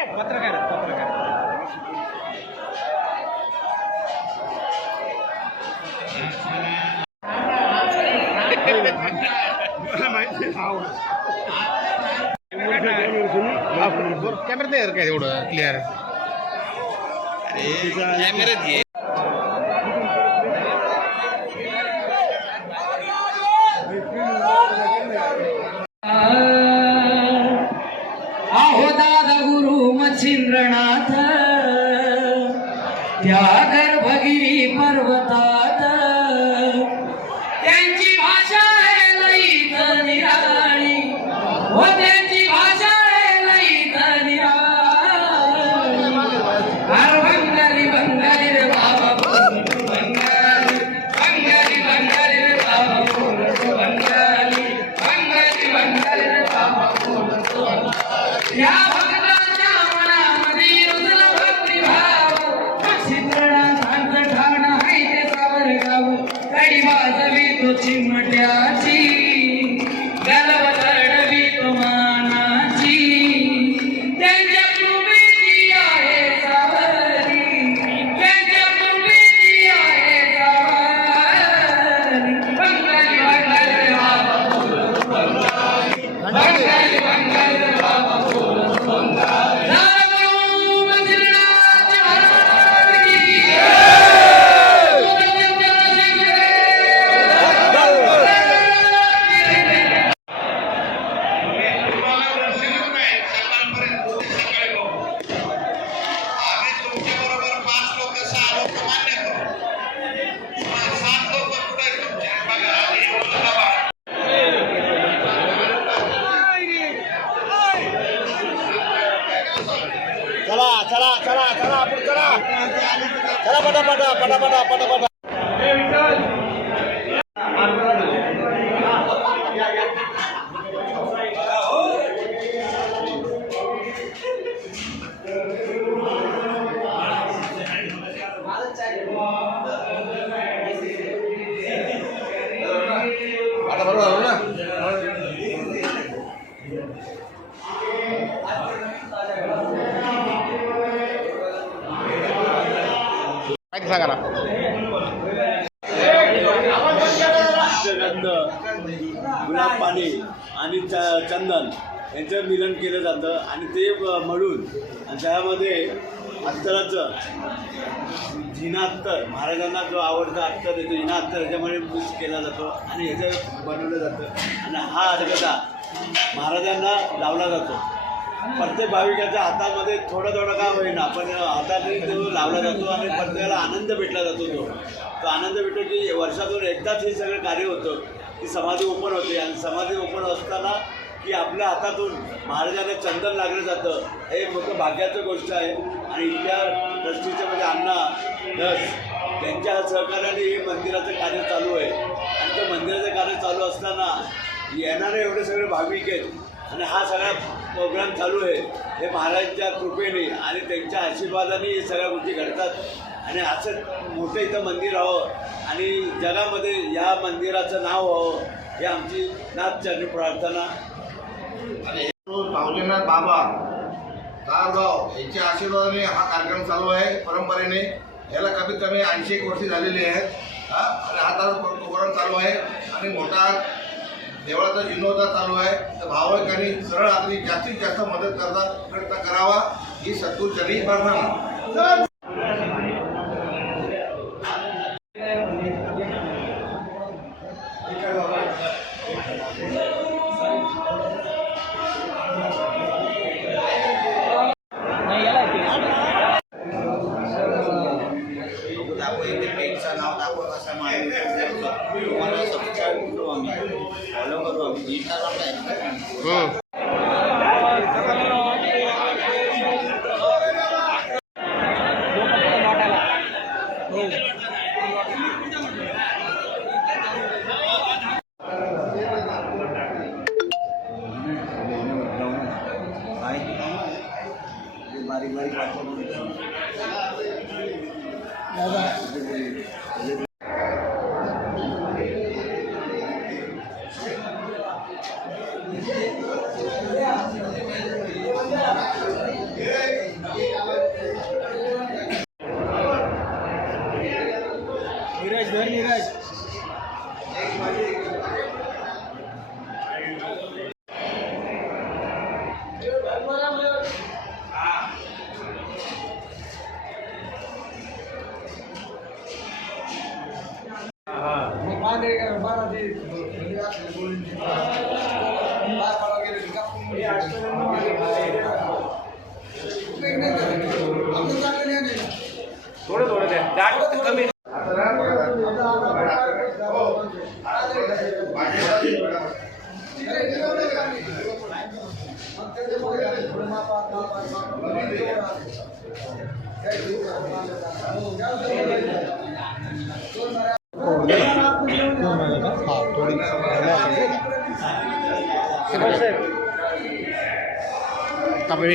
Camera नाही काय एवढं क्लिअर. अरे कॅमेरा घे. आहो दादा गुरु मच्छिंद्रनाथ त्या गर्भगिरी पर्वतात त्यांची भाषा आहे लईत निराळी. हो त्यांची भाषा आहे लईत निराळी. अरे बंगाली बंगाली रे बाबा बंगाली बंगाली बंगाली रे बाबा बोलतो बंगाली बंगाली बंगाली रे बाबा बोलतो. या भक्ताच्या मनामध्ये रुजला भक्तिभाव. मच्छिंद्रनाथांचं ठाण आहे ते सावरगाव. कडी वाजवी तो चिमट्याची गलव चढवी तो मानाची. त्यांच्या कृपेची आहे सावरी. त्यांच्या कृपेची आहे सावरी. बंगाली बंगाली रे बाबा बोलतो बंगाली बंगाली बंगाली रे बाबा बोलतो बंगाली. रामू मच्छिंद्रनाथ महाराज की जय. चला चला चला चला आपण चला चला पटापटा पटापटा पटापटा. आता बरोबर झालं ना. काय सांगा ना. गुलाब पाणी आणि चंदन यांचं मिलन केलं जातं आणि ते मळून आणि त्यामध्ये अत्तराचं जिना अत्तर महाराजांना जो आवडता अत्तर येतो जिना अत्तर ह्याच्यामध्ये मिक्स केला जातो आणि ह्याचं बनवलं जातं. आणि हा अर्घता महाराजांना लावला जातो. प्रत्येक भाविकाच्या हातामध्ये थोडा थोडा का होईना पण हाताने तो लावला जातो आणि प्रत्येकाला आनंद भेटला जातो. तो आनंद भेटतो की वर्षातून एकदाच हे सगळं कार्य होतं की समाधी ओपन होते आणि समाधी ओपन असताना की आपल्या हातातून महाराजांना चंदन लागलं जातं. हे मोठं भाग्याचं गोष्ट आहे. आणि इथल्या ट्रस्टीचे म्हणजे अण्णा दस त्यांच्या सहकार्याने हे मंदिराचं कार्य चालू आहे. आणि ते मंदिराचं कार्य चालू असताना येणारे एवढे सगळे भाविक आहेत आणि हा सगळा प्रोग्राम चालू आहे हे महाराजांच्या कृपेने आणि त्यांच्या आशीर्वादाने हे सगळ्या गोष्टी घडतात. आणि असं मोठं इथं मंदिर व्हावं आणि जगामध्ये या मंदिराचं नाव व्हावं हे आमची नाथचरणी प्रार्थना. पावलेनाथ बाबा कारगाव यांच्या आशीर्वादाने हा कार्यक्रम चालू आहे परंपरेने. याला कमीत कमी 80 वर्षे झालेली आहेत. आणि हा प्रोग्राम चालू आहे आणि मोठा देवळाचा जीर्णोद्धार चालू आहे. तर भाविकांनी सरळ हाताने जास्तीत जास्त मदत प्रयत्न करावा ही सद्गुरूंची प्रार्थना. नाव दाखवत असल्यामुळे तुम्हाला सबस्क्राईब करू आम्ही फॉलो करू आम्ही इंस्टाग्रामला आहे. बारीक बारीक Yeah. थोडं थोडं द्या जास्त कमी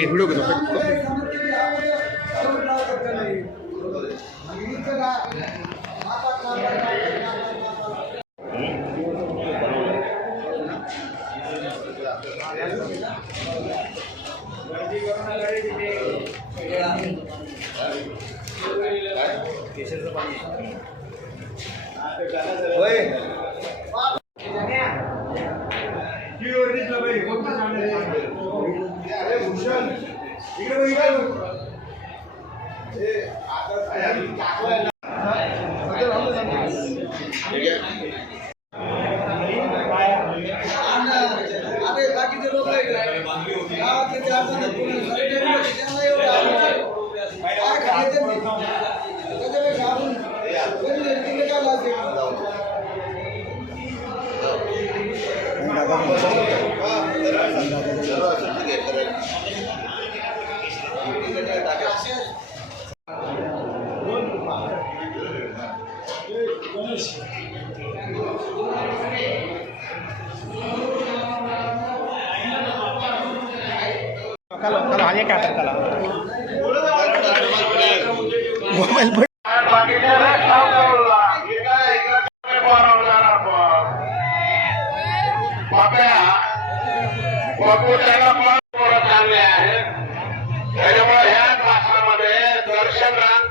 व्हिडिओ करतो बाकीचे लोक त्याला पण चांगले आहेत त्याच्यामुळे ह्या क्लासामध्ये दर्शन रांग